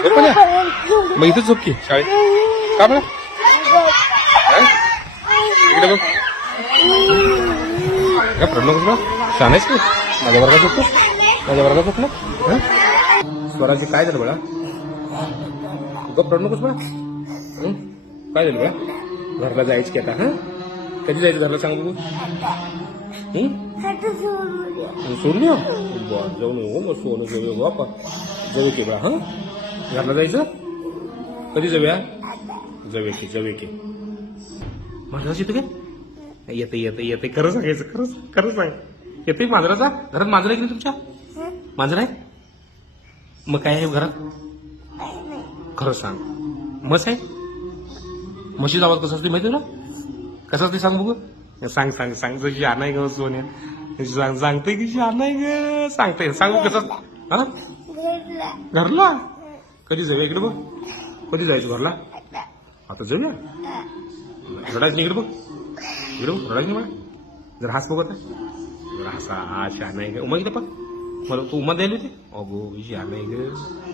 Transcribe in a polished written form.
मग इथंच झोप की शाळेत का बरं इकडे बघ का प्रॉब्लेम नकोस बा छान आहेस तू माझ्या वर्गात झोपतो माझ्या वर्गात झोप ना स्वराची काय झालं बळा गप प्रॉब्लेम नकोस बा काय झालं बळा घरला जायचं की आता हा कधी जायचं घरला सांग बघू सोडून या जाऊन येऊ मग सोनं घेऊ बापा जाऊ की बा हा घरला जायचं कधी जाऊया जाऊया की माझराच येतं काय येते खरं सांगायचं खरं सांग येते मांजराचा घरात मांजर आहे की नाही तुमच्या मांजर आहे मग काय आहे घरात खरं सांग म्हस आहे म्हशीचा आवाज कसा असते माहिती ना कसा असते सांग बघू सांग जशी आणाय ग सोन्या सांगते की आणाय ग सांगते सांग कसं हा घरला कधी जाऊया इकडे बघ कधी जायचं घरला आता जाऊया रडायच नाही इकडे बघ रडायच नाही मला जर हास बघत आहे जर हसा हा शहाणा आहे ग उमा इकडे पण मला तू उमा द्यायला होते अगो शहाणा आहे ग